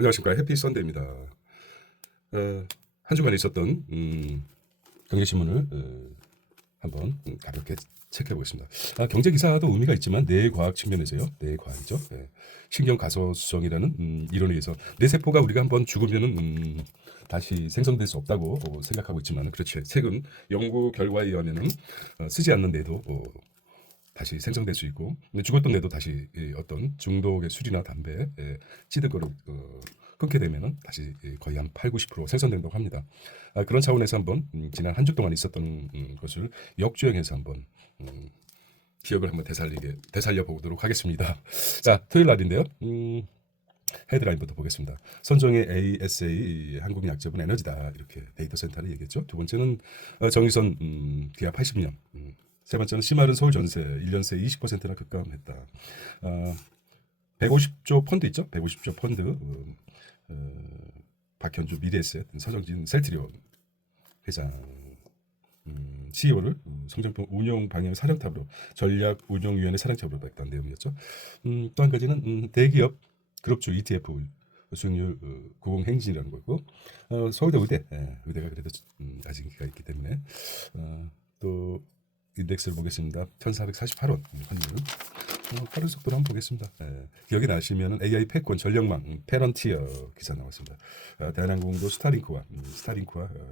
안녕하십니까. 해피 선데이입니다. 한 주간에 있었던 경제신문을 한번 가볍게 체크해 보겠습니다. 경제 기사도 의미가 있지만 뇌과학 측면에서요. 뇌과학이죠. 신경가소성이라는 이론에 의해서 뇌세포가 우리가 한번 죽으면은 다시 생성될 수 없다고 생각하고 있지만 그렇지. 최근 연구 결과에 의하면은 쓰지 않는 뇌도 다시 생성될 수 있고 죽었던 뇌도 다시 어떤 중독의 술이나 담배 찌든 거를 끊게 되면은 다시 거의 한 8, 90% 생성된다고 합니다. 그런 차원에서 한번 지난 한 주 동안 있었던 것을 역주행해서 한번 기억을 한번 되살려 보도록 하겠습니다. 자, 토요일 날인데요. 헤드라인부터 보겠습니다. 선정의 ASA 한국약재분 에너지다 이렇게 데이터 센터를 얘기했죠. 두 번째는 정의선 기아 80년. 세 번째는 심하른 서울 전세 1년새 20%나 급감했다. 150조 펀드 있죠? 150조 펀드 박현주 미래에셋 서정진 셀트리온 회장 CEO를 성장품 운영 방향 사령탑으로 전략 운영위원회 사령탑으로 뺐다는 내용이었죠. 또 한 가지는 대기업 그룹주 ETF 수익률 90 행진이라는 거고 서울대 의대가 그래도 아직 인기가 있기 때문에 또 인덱스를 보겠습니다. 1448원 환율 빠른 속도로 한번 보겠습니다. 기억이 나시면 AI 패권 전력망 페런티어 기사 나왔습니다. 대한항공도 스타링크와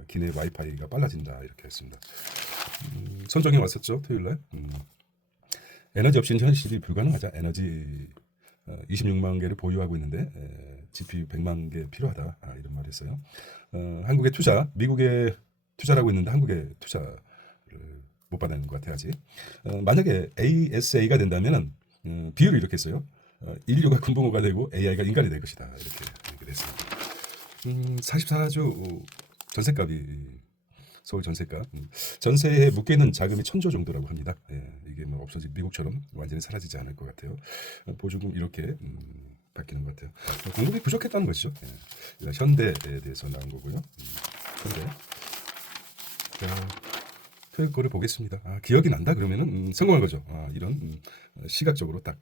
기내 와이파이가 빨라진다 이렇게 했습니다. 선정이 왔었죠 토요일날. 에너지 없이는 현실이 불가능하자. 에너지 26만 개를 보유하고 있는데 GPU 100만 개 필요하다 이런 말을 했어요. 한국의 투자 미국에 투자를 하고 있는데 한국의 투자를 못 받는 것 같아요 아직. 만약에 ASA가 된다면은 비율을 이렇게 했어요. 인류가 금붕어가 되고 AI가 인간이 될 것이다 이렇게 얘기를 했습니다. 44조 전세값이 서울 전세가 전세에 묶여 있는 자금이 1,000조 정도라고 합니다. 이게 뭐 없어지 미국처럼 완전히 사라지지 않을 것 같아요. 보조금 이렇게 바뀌는 것 같아요. 공급이 부족했다는 것이죠. 현대에 대해서 나온 거고요. 현대. 그거를 보겠습니다. 기억이 난다 그러면은 성공한 거죠. 이런 시각적으로 딱.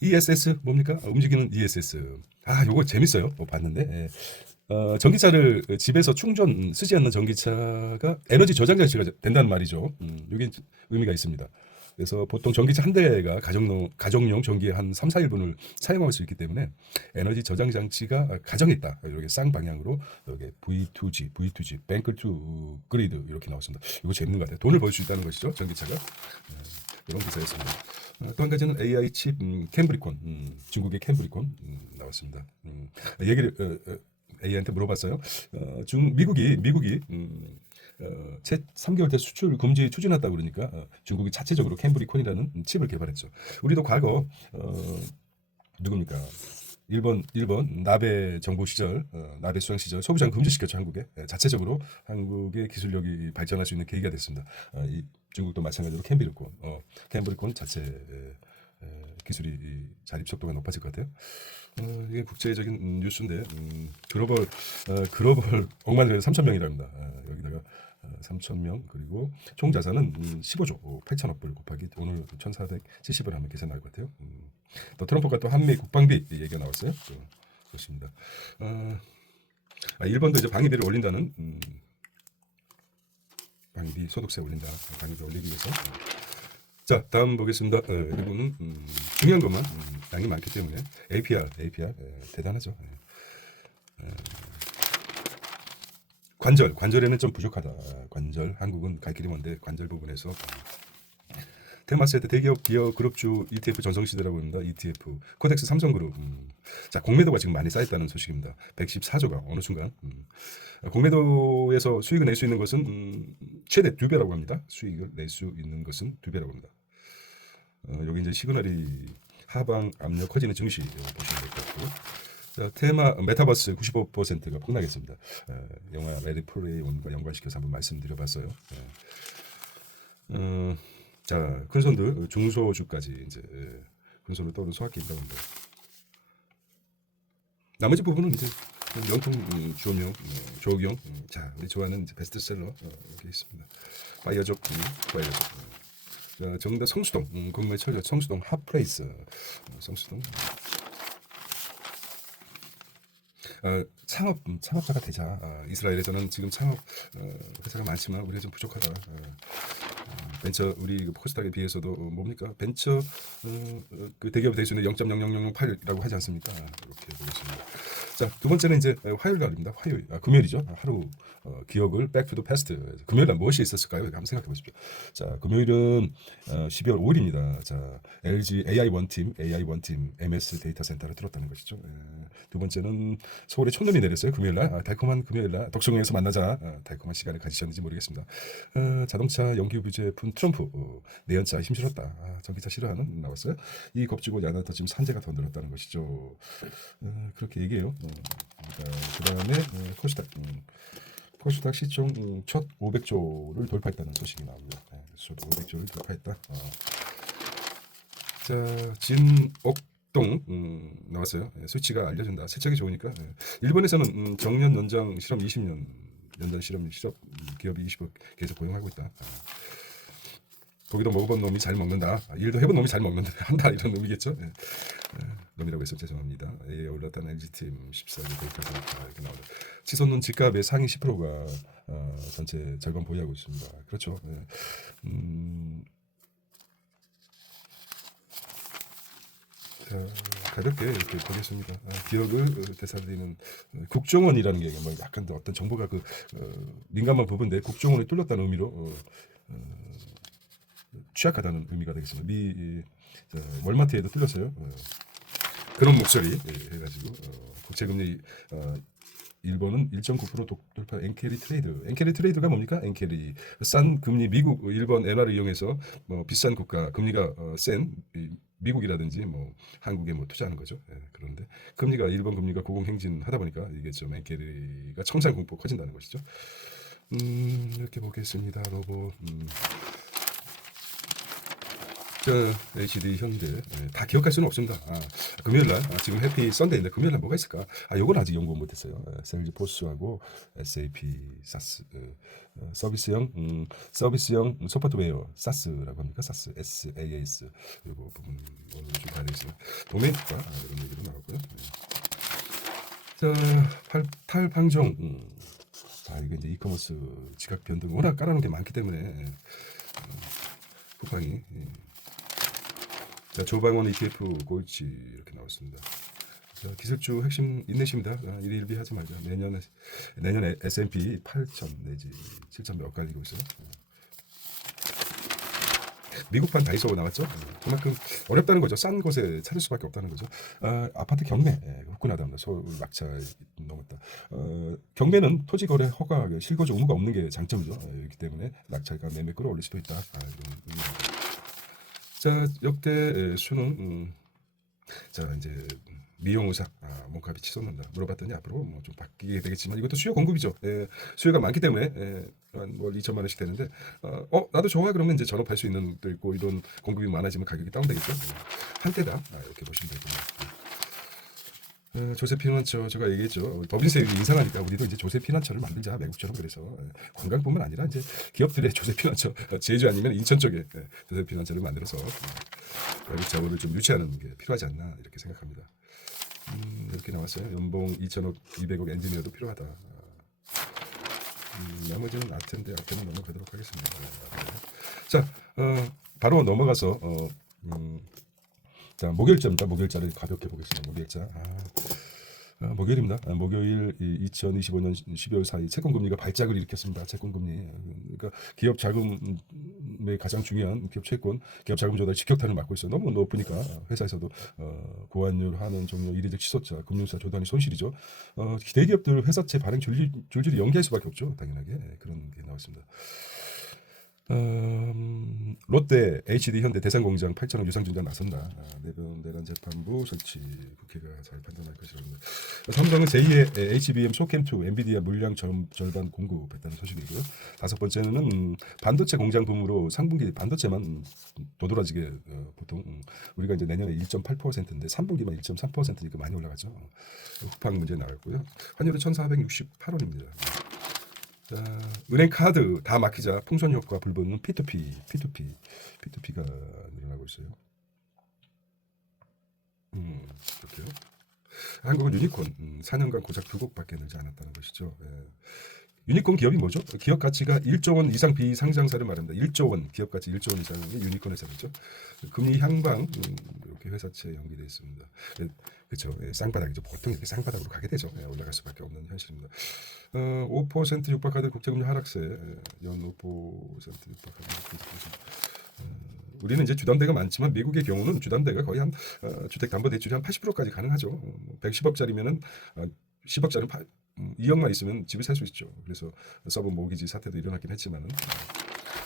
ESS 뭡니까? 움직이는 ESS. 요거 재밌어요. 봤는데. 전기차를 집에서 충전 쓰지 않는 전기차가 에너지 저장 장치가 된다는 말이죠. 이게 의미가 있습니다. 그래서 보통 전기차 한 대가 가정용 전기의 한 3, 4일분을 사용할 수 있기 때문에 에너지 저장 장치가 가정에 있다. 이렇게 쌍방향으로 이렇게 V2G, Bank to Grid 이렇게 나왔습니다. 이거 재밌는 것 같아요. 돈을 벌 수 있다는 것이죠. 전기차가. 이런 기사였습니다. 또 한 가지는 AI 칩 캠브리콘, 중국의 캠브리콘 나왔습니다. 얘기를 AI한테 물어봤어요. 미국이 채 3개월 때 수출 금지 추진했다고 그러니까 중국이 자체적으로 캠브리콘이라는 칩을 개발했죠. 우리도 과거 누굽니까? 일본 나베 정부 시절, 나베 수장 시절 소비장 금지시켰죠 한국에. 자체적으로 한국의 기술력이 발전할 수 있는 계기가 됐습니다. 이 중국도 마찬가지로 캠브리콘 자체 기술이 자립 속도가 높아질 것 같아요. 이게 국제적인 뉴스인데 글로벌 억만 원에 3,000명이랍니다. 여기다가 3,000명 그리고 총 자산은 15조 8천억 불 곱하기 오늘 1,470을 하면 계산 나올 것 같아요. 또 트럼프가 또 한미 국방비 얘기가 나왔어요. 그렇습니다. 일본도 이제 방위비를 올린다는 방위비 소득세 올린다. 방위비 올리기 위해서. 자, 다음 보겠습니다. 이분은 중요한 것만 양이 많기 때문에 APR 대단하죠. 관절에는 좀 부족하다. 관절 한국은 갈 길이 먼데 관절 부분에서 테마세트 대기업 기업 그룹주 ETF 전성시대라고 합니다. ETF 코덱스 삼성그룹. 자, 공매도가 지금 많이 쌓였다는 소식입니다. 114조가 어느 순간 공매도에서 수익을 낼 수 있는 것은 최대 2배라고 합니다. 수익을 낼 수 있는 것은 2배라고 합니다. 여기 이제 시그널이 하방 압력 커지는 증시 보시면 될 것 같고. 자, 테마 메타버스 95%가 폭락했습니다. 영화 레디 플레이온과 연관시켜서 한번 말씀드려봤어요. 자, 큰손들 중소주까지 이제 큰손을 떠오른 소학기 있다고 합니다. 나머지 부분은 이제 명품 조명, 조경. 자, 우리 좋아하는 이제 베스트셀러 이렇게 있습니다. 파이어족. 정답 성수동 공매 철저 성수동 핫플레이스 성수동 창업자가 되자. 이스라엘에서는 지금 창업 회사가 많지만 우리가 좀 부족하다. 벤처 우리 그 코스닥에 비해서도 뭡니까 벤처 그 대기업이 될 수 있는 0.00008이라고 하지 않습니까? 이렇게 보겠습니다. 자, 두 번째는 이제 화요일 날입니다. 화요일, 금요일이죠. 하루 기억을 Back to the Past. 금요일 날 무엇이 있었을까요? 한번 생각해 보십시오. 자, 금요일은 12월 5일입니다. 자, LG AI 원팀, MS 데이터 센터를 들었다는 것이죠. 두 번째는 서울에 촌눈이 내렸어요. 금요일 날, 달콤한 금요일 날 독서공에서 만나자. 달콤한 시간을 가지셨는지 모르겠습니다. 자동차 연기 부재품 트럼프 내연차 힘실었다. 전기차 싫어하는 나왔어요. 이 겁주고 야나터 지금 산재가 더 늘었다는 것이죠. 그렇게 얘기해요. 그다음에 코스닥 시총 첫 500조를 돌파했다는 소식이 나옵니다. 첫 500조를 돌파했다. 자, 진옥동 나왔어요. 수치가 알려준다. 세척이 좋으니까. 일본에서는 정년 연장 실험 20년 연장 실험 기업이 20억 계속 고용하고 있다. 고기도 먹어본 놈이 잘 먹는다. 일도 해본 놈이 잘 먹는다. 한다 이런 놈이겠죠. 놈이라고 해서 죄송합니다. 올랐다는 LG팀 14일 데이터가 이렇게 나오죠. 치솟는 집값의 상위 10%가 전체 절반 보유하고 있습니다. 그렇죠. 자, 가볍게 이렇게 보겠습니다. 기억을 되살리는 국정원이라는 게 뭐 약간 더 어떤 정보가 민감한 부분인데 국정원이 뚫렸다는 의미로 취약하다는 의미가 되겠습니다. 월마트에도 뚫렸어요. 그런 목소리 해가지고 국채금리 일본은 1.9% 돌파 엔캐리 트레이드. 엔캐리 트레이드가 뭡니까? 엔캐리 싼 금리 미국 일본 엔화를 이용해서 비싼 국가 금리가 센 미국이라든지 한국에 투자하는 거죠. 그런데 일본 금리가 고공행진하다 보니까 이게 좀 엔캐리가 청산 공포 커진다는 것이죠. 이렇게 보겠습니다. 로봇. HD 현대 다 기억할 수는 없습니다. 금요일날 지금 해피 썬데이인데 금요일날 뭐가 있을까? 요건 아직 연구 못했어요. 셀즈 포스하고 SAP 사스 서비스형 소프트웨어 사스라고 합니까? 사스 SaaS 이거 부분 오늘 좀 봐야 되겠어요. 도메인 특화 이런 얘기도 나오고요. 자, 탈방종. 이게 이제 이커머스 지각 변동 워낙 깔아놓은 게 많기 때문에 쿠팡이. 자, 조방원 ETF 골치 이렇게 나왔습니다. 자, 기술주 핵심 인내심이다. 일일비 하지 말자. 내년에 S&P 8천 내지 7천 몇 갈리고 있어요. 미국판 다이소 나왔죠. 그만큼 어렵다는 거죠. 싼 곳에 찾을 수밖에 없다는 거죠. 아파트 경매 후끈하답니다. 서울 낙차 넘었다. 경매는 토지거래 허가 실거주 의무가 없는 게 장점이죠. 그렇기 때문에 낙차가 매매 끌어올릴 수도 있다. 자, 역대 수능 자 이제 미용의사 몸값이 치솟는다 물어봤더니 앞으로 좀 바뀌게 되겠지만 이것도 수요 공급이죠. 수요가 많기 때문에 한 2천만 원씩 되는데 나도 좋아 그러면 이제 전업할 수 있는 것도 있고 이런 공급이 많아지면 가격이 다운되겠죠. 한때다 이렇게 보시면 되고요. 조세 피난처 제가 얘기했죠. 법인세율이 인상하니까 우리도 이제 조세 피난처를 만들자 외국처럼. 그래서 관광뿐만 아니라 이제 기업들의 조세 피난처 제주 아니면 인천 쪽에 조세 피난처를 만들어서 외국 자본을 좀 유치하는 게 필요하지 않나 이렇게 생각합니다. 이렇게 나왔어요. 연봉 2천억 200억 엔지니어도 필요하다. 나머지는 아트는 넘어가도록 하겠습니다. 자, 바로 넘어가서 자, 목요일자입니다. 목요일자를 가볍게 보겠습니다. 목요일자. 목요일입니다. 목요일 2025년 12월 4일 채권금리가 발작을 일으켰습니다. 채권금리. 그러니까 기업 자금의 가장 중요한 기업 채권, 기업 자금 조달 직격탄을 맞고 있어요. 너무 높으니까 회사에서도 고환율, 환원 종료, 이례적 취소자, 금융사 조달이 손실이죠. 대기업들 회사채 발행 줄줄이 연기할 수밖에 없죠. 당연하게 그런 게 나왔습니다. 롯데, HD 현대 대상공장 8천억 유상증자 나선다. 내란 재판부 설치 국회가 잘 판단할 것이라고 합니다. 삼성은 제2의 HBM 소캠2 엔비디아 물량 절반 공급했다는 소식이고요. 다섯 번째는 반도체 공장 붐으로 상분기 반도체만 도드라지게 보통 우리가 이제 내년에 1.8%인데 3분기만 1.3%니까 많이 올라가죠. 후방 문제 나왔고요. 환율은 1,468원입니다. 자, 은행 카드 다 막히자 풍선 효과 불붙는 P2P가 늘어나고 있어요. 그렇게요. 한국은 유니콘 4년간 고작 2곳밖에 늘지 않았다는 것이죠. 예. 유니콘 기업이 뭐죠? 기업 가치가 1조 원 이상 비상장사를 말합니다. 1조 원 기업 가치 1조 원 이상이 유니콘 회사겠죠. 금리 향방 이렇게 회사채 연기되어 있습니다. 그렇죠. 쌍바닥이죠. 보통 이렇게 쌍바닥으로 가게 되죠. 올라갈 수밖에 없는 현실입니다. 5% 육박하던 국제금리 하락세 연 5% 육박하던 우리는 이제 주담대가 많지만 미국의 경우는 주담대가 거의 한 주택담보대출이 한 80%까지 가능하죠. 110억짜리면은 10억짜리 2억만 있으면 집을 살 수 있죠. 그래서 서브 모기지 사태도 일어났긴 했지만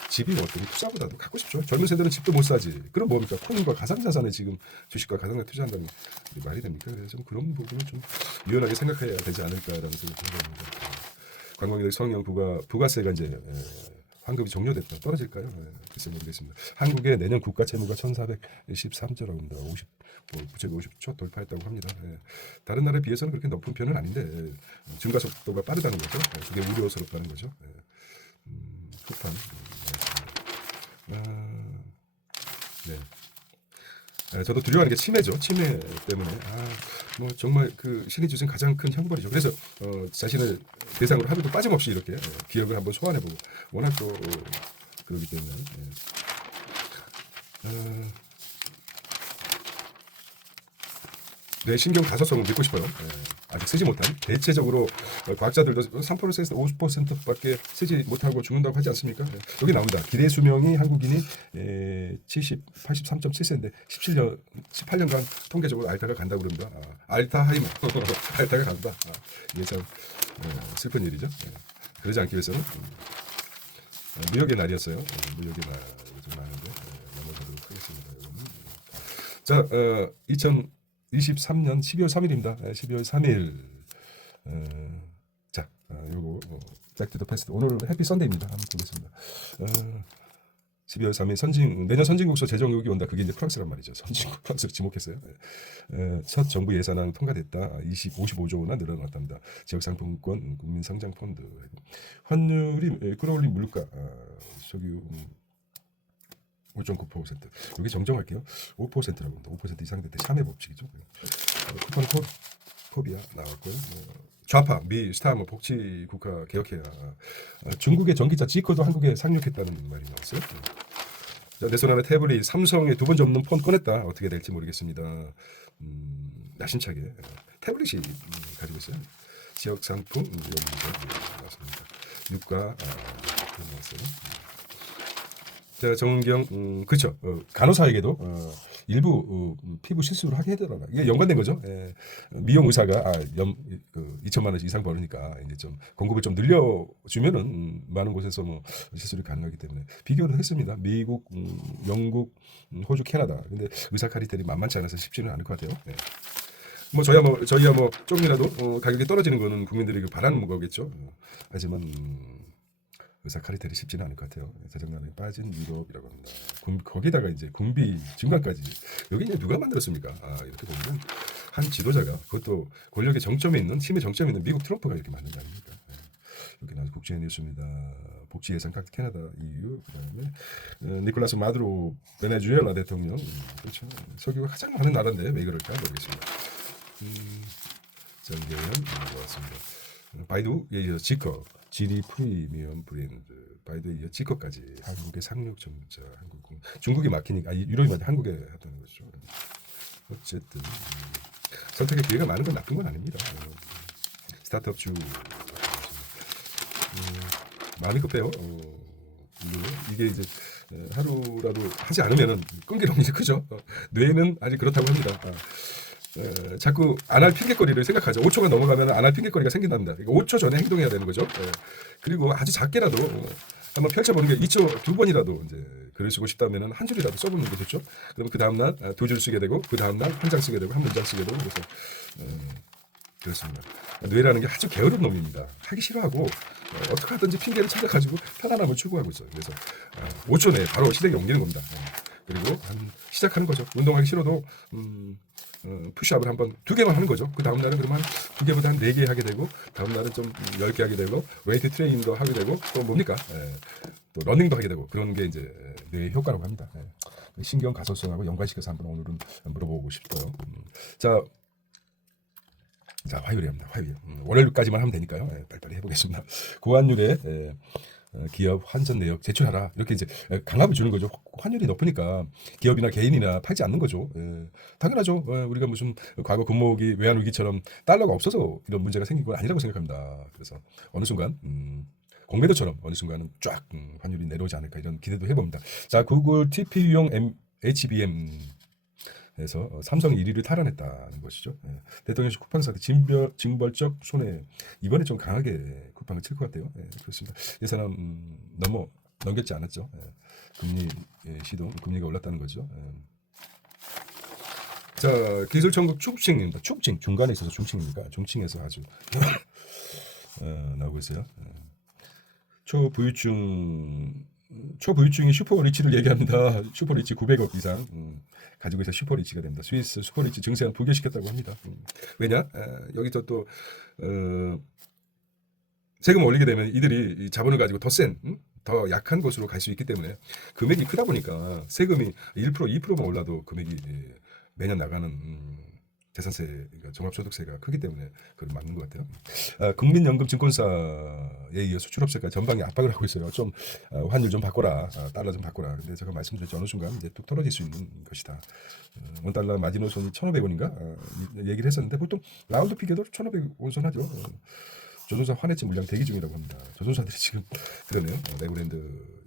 집이 뭐 어떤 투자보다도 갖고 싶죠. 젊은 세대는 집도 못 사지. 그럼 뭡니까? 코인과 가상자산에 지금 주식과 가상자산 투자한다는 게 말이 됩니까? 그래서 좀 그런 부분을 좀 유연하게 생각해야 되지 않을까라는 생각이 듭니다. 관광객 성형 부가세가 이제 환급이 종료됐다. 떨어질까요? 글쎄 모르겠습니다. 한국의 내년 국가 채무가 1,413조라고 합니다. 50조 돌파했다고 합니다. 다른 나라에 비해서는 그렇게 높은 편은 아닌데 증가 속도가 빠르다는 거죠. 그게 우려스럽다는 거죠. 쿠팡. 네. 저도 두려워하는 게 치매죠. 치매 때문에 뭐 정말 그 신이 주신 가장 큰 형벌이죠. 그래서 자신을 대상으로 하루도 빠짐없이 이렇게 기억을 한번 소환해보고 워낙 또 그러기 때문에 뇌 신경 다소성을 믿고 싶어요. 아직 쓰지 못한 대체적으로 과학자들도 3%에서 50%밖에 쓰지 못하고 죽는다고 하지 않습니까? 여기 나옵니다. 기대 수명이 한국인이 83.7세인데 18년간 통계적으로 알타가 간다고 그럽니다. 알타하이머 알타가 간다. 이게 참 슬픈 일이죠. 그러지 않기 위해서는 무역의 날이었어요. 무역의 날이 좀 많은데 넘어가도록 하겠습니다. 자, 2023년 12월 3일입니다. 12월 3일. 자, 요거 백투더 패스트. 오늘 해피 선데이입니다. 한번 보겠습니다. 12월 3일 내년 선진국서 재정 의혹이 온다. 그게 이제 프랑스란 말이죠. 선진국 프랑스를 지목했어요. 첫 정부 예산안 통과됐다. 55조 원나 늘어났답니다. 지역상품권, 국민성장펀드, 환율이 끌어올린 물가, 석유 5.9%. 여기 정정할게요. 5%라고 합니다. 5% 이상 될 때 샤넬 법칙이죠. 쿠팡 코비아 나왔고요. 좌파 미 스타머 복지 국가 개혁해야. 중국의 전기차 지코도 한국에 상륙했다는 말이 나왔어요. 내손안에 태블릿 삼성의 두 번 접는 폰 꺼냈다. 어떻게 될지 모르겠습니다. 야심차게 태블릿이 가지고 있어요. 지역 상품 나왔습니다. 유가 나왔어요. 자, 정은경, 그렇죠. 간호사에게도 일부 피부 실수를 하게 하더라고요. 이게 연관된 거죠. 미용 의사가 2천만 원씩 이상 벌으니까 이제 좀 공급을 좀 늘려주면은 많은 곳에서 뭐 시술이 가능하기 때문에 비교를 했습니다. 미국, 영국, 호주, 캐나다. 근데 의사 카리텔이 만만치 않아서 쉽지는 않을 것 같아요. 저희야 조금이라도 가격이 떨어지는 거는 국민들이 바라는 거겠죠. 하지만 의사 카리텔이 쉽지는 않을 것 같아요. 재정난에 빠진 유럽이라고 합니다. 거기다가 이제 군비 증가까지. 여기 이제 누가 만들었습니까? 이렇게 보면 한 지도자가 그것도 권력의 정점에 있는 힘의 정점에 있는 미국 트럼프가 이렇게 만든 게 아닙니까? 여기 나와서 국제 뉴스입니다. 복지 예산 각 캐나다, EU, 그다음에 니콜라스 마두로 베네수엘라 대통령. 그렇죠. 석유가 가장 많은 나라인데 왜 그럴까 모르겠습니다. 전개연 나왔습니다. 바이두에 이어 지커, GD 프리미엄 브랜드, 바이두에 이어 지커까지 한국의 상륙 전문자, 중국이 막히니까 유럽이 막히니까 한국에 하다는 거죠. 어쨌든 선택의 기회가 많은 건 나쁜 건 아닙니다. 스타트업주 많이 급해요. 이게 이제 하루라도 하지 않으면은 끈기는 이제 크죠. 뇌는 아직 그렇다고 합니다. 자꾸 안 할 핑계거리를 생각하죠. 5초가 넘어가면 안 할 핑계거리가 생긴답니다. 그러니까 5초 전에 행동해야 되는 거죠. 그리고 아주 작게라도 한번 펼쳐보는 게 2초 2번이라도 이제 글을 쓰고 싶다면 한 줄이라도 써보는 게 좋죠. 그럼 그 다음날 2줄 쓰게 되고 그 다음날 한 장 쓰게 되고 한 문장 쓰게 되고 그래서 그렇습니다. 뇌라는 게 아주 게으른 놈입니다. 하기 싫어하고 어떻게 하든지 핑계를 찾아가지고 편안함을 추구하고 있어요. 그래서 5초 내에 바로 실행에 옮기는 겁니다. 그리고 시작하는 거죠. 운동하기 싫어도 푸시업을 한번 2개만 하는 거죠. 그 다음 날은 그러면 2개보다 한 4개 하게 되고 다음 날은 좀 10개 하게 되고 웨이트 트레이닝도 하게 되고 또 뭡니까? 또 러닝도 하게 되고 그런 게 이제 뇌의 효과라고 합니다. 신경 가소성하고 연관시켜서 한번 오늘은 물어보고 싶어요. 자, 자, 화요일입니다. 화요일. 월요일까지만 하면 되니까요. 빨리빨리 해보겠습니다. 고환율에 기업 환전 내역 제출하라. 이렇게 이제 강압을 주는 거죠. 환율이 높으니까 기업이나 개인이나 팔지 않는 거죠. 당연하죠. 우리가 무슨 과거 금모으기, 외환위기처럼 달러가 없어서 이런 문제가 생긴 건 아니라고 생각합니다. 그래서 어느 순간 공매도처럼 어느 순간은 쫙 환율이 내려오지 않을까 이런 기대도 해봅니다. 자, 구글 TPU용 HBM 에서 삼성이 1위를 탈환했다는 것이죠. 대통령실 쿠팡 사태 징벌적 손해 이번에 좀 강하게 쿠팡을 칠 것 같아요. 그렇습니다. 예산은 넘겼지 않았죠. 금리 시동 금리가 올랐다는 거죠. 자, 기술천국 충칭입니다. 충칭 중간에 있어서 충칭입니까? 중칭에서 아주 나오고 있어요. 초부유증이 슈퍼리치를 얘기합니다. 슈퍼리치 900억 이상 가지고 있어 슈퍼리치가 됩니다. 스위스 슈퍼리치 증세한 부결시켰다고 합니다. 왜냐? 여기서 또 세금 올리게 되면 이들이 자본을 가지고 더 약한 곳으로 갈 수 있기 때문에 금액이 크다 보니까 세금이 1% 2%만 올라도 금액이 매년 나가는 재산세, 그러니까 종합소득세가 크기 때문에 그걸 막는 것 같아요. 국민연금 증권사에 이어 수출업체까지 전방에 압박을 하고 있어요. 좀 환율 좀 바꿔라, 달러 좀 바꿔라. 근데 제가 말씀드렸죠. 어느 순간 이제 뚝 떨어질 수 있는 것이다. 원달러 마지노선이 1,500원인가 얘기를 했었는데 보통 라운드 픽에도 1,500원 선하죠. 조선사 환해증 물량 대기 중이라고 합니다. 조선사들이 지금 그러네요. 레고랜드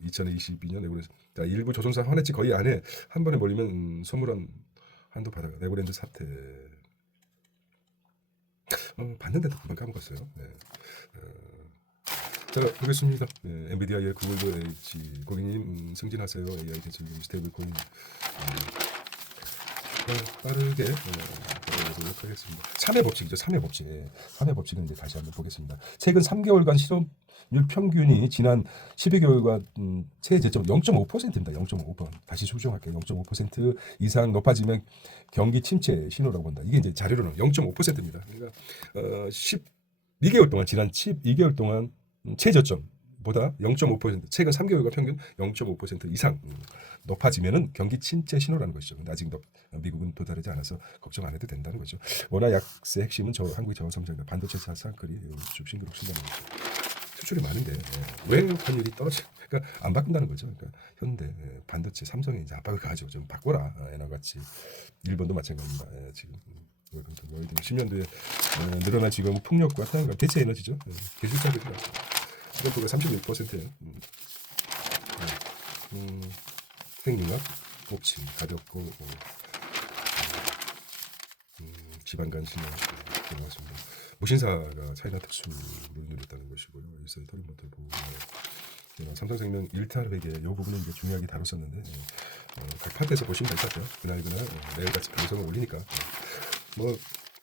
2022년 레고랜드 일부 조선사 환해증 거의 안에 한 번에 몰리면 선물한 한도 받아가 레고랜드 사태 봤는데도 금방 까먹었어요. 자, 보겠습니다. 엔비디아의 구글도 H 고객님 승진하세요. AI 대출 스테이블 코인 빠르게 보도록 하겠습니다. 3회 법칙이죠. 3회 법칙. 3회 법칙은 이제 다시 한번 보겠습니다. 최근 3개월간 실업률 평균이 지난 12개월간 최저점 0.5%입니다. 0.5번. 다시 수정할게요. 0.5% 이상 높아지면 경기 침체 신호라고 한다. 이게 이제 자료로는 0.5%입니다. 그러니까 12개월 동안 지난 12개월 동안 최저점보다 0.5% 최근 3개월간 평균 0.5% 이상 높아지면은 경기 침체 신호라는 것이죠. 근데 아직 미국은 도달하지 않아서 걱정 안 해도 된다는 거죠. 원화 약세 핵심은 한국의 저성장이다. 반도체 사상거리 쭉 싱그럽신다는 거죠. 수출이 많은데 왜 환율이 떨어지? 그러니까 안 바꾼다는 거죠. 그러니까 현대 반도체 삼성이 이제 압박을 가하죠. 좀 바꿔라. 에나 같이 일본도 마찬가지입니다. 지금 10년도에 늘어난 지금 풍력과 태양광 대체 에너지죠. 기술자들이 시간표가 36%예요. 생융합, 옵침, 가볍고 지방간 신경 들어갔습니다. 무신사가 차이나 특수를 누렸다는 것이고요. 일사의 터리모터 보고 삼성생명 일탈회계 이 부분은 이제 중요하게 다뤘었는데 각 파트에서 보시면 될 것 같아요. 그날그날 매일같이 방송을 올리니까 뭐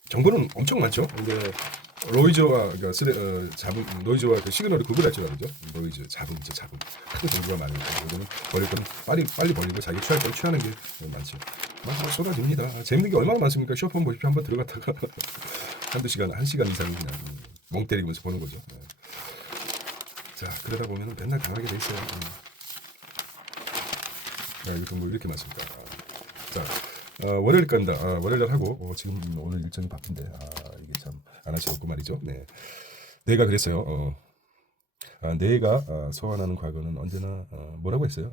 정보는 엄청 많죠. 근데 로이저와 그러니까 노이즈와 그 시그널을 구분할 줄 알죠. 노이즈 잡음이죠. 잡음. 하도 정보가 많으니까 이거는 버릴 거는 빨리 버리고 자기 취할 건 취하는 게 많죠. 막 쏟아집니다. 재밌는 게 얼마나 많습니까? 쇼폰 보십시오. 한번 들어갔다가 한두 시간, 1시간 이상 그냥 멍 때리면서 보는 거죠. 자, 그러다 보면은 맨날 당하게 돼 있어요. 이거 뭐 이렇게 많습니까? 자, 월요일 겁니다. 월요일 날 하고 지금 오늘 일정이 바쁜데 이게 참 안 할 수 없고 말이죠. 네, 내가 그랬어요. 내가 소환하는 과거는 언제나 뭐라고 했어요?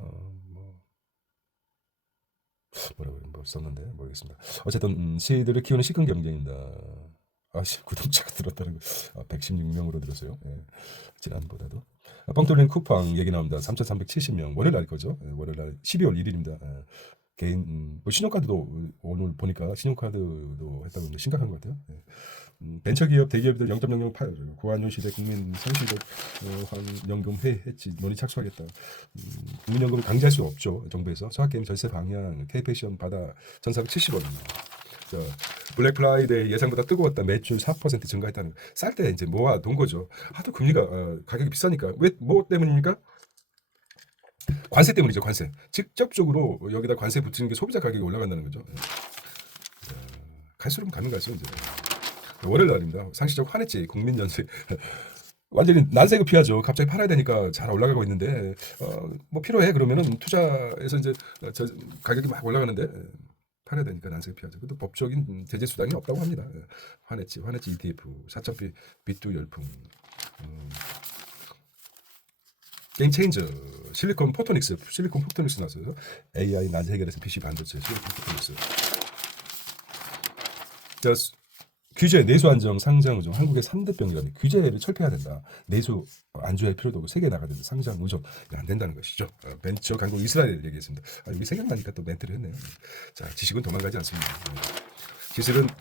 뭐라고 썼는데 모르겠습니다. 어쨌든 시들을 키우는 시큰 경쟁입니다. 구독자가 늘었다는 거. 116명으로 늘었어요. 지난보다도. 뻥 뚫린 쿠팡 얘기 나옵니다. 3,370명. 월요일 날 거죠. 월요일 날 12월 1일입니다. 개인 신용카드도 오늘 보니까 신용카드도 했다고 하는데 심각한 것 같아요. 벤처기업 대기업들 0.008 고환율 시대 국민 성실적 연금 해치 논의 착수하겠다. 국민연금을 강제할 수 없죠. 정부에서 소학개미 절세 방향 K패션 받아 1,470원. 블랙 프라이데이 예상보다 뜨거웠다. 매출 4% 증가했다는 쌀 때 이제 모아둔 거죠. 하도 금리가 가격이 비싸니까 왜 뭐 때문입니까? 관세 때문이죠. 관세. 직접적으로 여기다 관세 붙이는 게 소비자 가격이 올라간다는 거죠. 갈수록 가면 갈수록 이제 월요일 날입니다. 상시적 환해지 국민연세 완전히 난색을 피하죠. 갑자기 팔아야 되니까 잘 올라가고 있는데 뭐 필요해 그러면은 투자해서 이제 가격이 막 올라가는데 팔아야 되니까 난색을 피하죠. 그것도 법적인 제재 수단이 없다고 합니다. 예. 환해치 ETF, 사천피 빗두 열풍, 게임 체인저, 실리콘 포토닉스 나왔어요. AI 난제 해결해서 PC 반도체, 실리콘 포토닉스. 자, 규제, 내수 안정, 상장 의존, 한국의 3대 병이라니 규제를 철폐해야 된다. 내수 안주할 필요도 없고 세계에 나가야 된다. 상장 의존 안 된다는 것이죠. 벤처 강국 이스라엘 얘기했습니다. 여기 생각나니까 또 멘트를 했네요. 자, 지식은 도망가지 않습니다.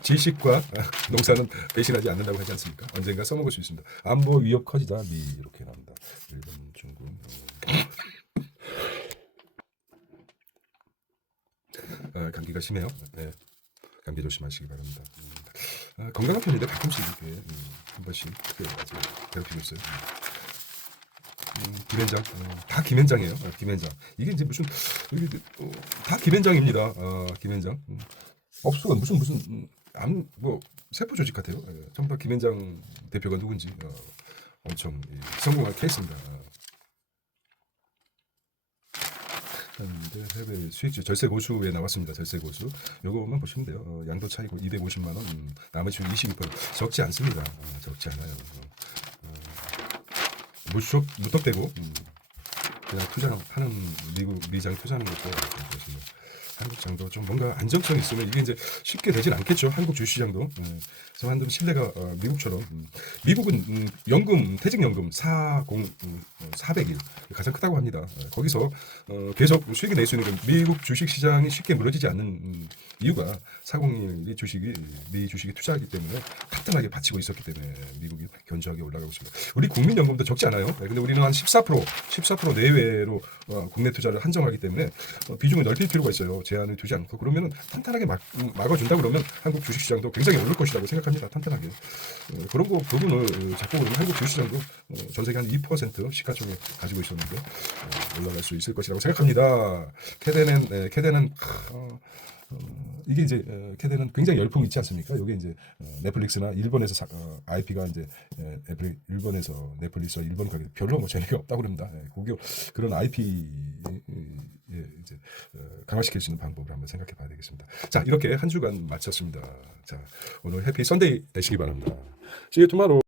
지식과 농사는 배신하지 않는다고 하지 않습니까? 언젠가 써먹을 수 있습니다. 안보 위협 커지다. 미 이렇게 나옵니다. 일본, 중국. 감기가 심해요. 네. 감기 조심하시기 바랍니다. 건강한 편인데 가끔씩 이렇게 한 번씩 아주 괴롭히고 있어요. 김현장, 다 김현장이에요. 김현장. 이게 이제 무슨 다 김현장입니다. 김현장. 업수가 무슨 뭐 세포 조직 같아요. 전부 다 김현장 대표가 누군지 엄청 성공한 케이스입니다. 근데 해외 수익주 절세 고수에 나왔습니다. 절세 고수. 요거만 보시면 돼요. 양도 차이고 250만 원, 나머지 22%. 적지 않습니다. 적지 않아요. 무턱대고 그냥 투자하는 미장 투자하는 것도 보시면 한국 장도 좀 뭔가 안정성이 있으면 이게 이제 쉽게 되진 않겠죠. 한국 주시장도. 그래서 한좀 신뢰가 미국처럼 미국은 연금 퇴직연금 400일 가장 크다고 합니다. 거기서 계속 수익이 낼 수 있는 건 미국 주식시장이 쉽게 무너지지 않는 이유가 401이 미 주식이 투자하기 때문에 탄탄하게 받치고 있었기 때문에 미국이 견조하게 올라가고 있습니다. 우리 국민연금도 적지 않아요. 근데 우리는 한 14% 내외로 국내 투자를 한정하기 때문에 비중을 넓힐 필요가 있어요. 제한을 두지 않고 그러면은 탄탄하게 막아준다 그러면 한국 주식시장도 굉장히 오를 것이라고 생각합니다. 탄탄하게. 그런 부분을 잡고 그러면 한국 주식시장도 전 세계 한 2% 시가총액 가지고 있었는데 올라갈 수 있을 것이라고 생각합니다. 캐덴은 이게 이제 캐덴은 굉장히 열풍이 있지 않습니까? 이게 이제 넷플릭스나 일본에서 IP가 이제 일본에서 넷플릭스와 일본 가게 별로 뭐 재미가 없다고 그럽니다. 그런 IP 이제 강화시킬 수 있는 방법을 한번 생각해 봐야 되겠습니다. 자, 이렇게 한 주간 마쳤습니다. 자, 오늘 해피 선데이 되시기 바랍니다. See you tomorrow.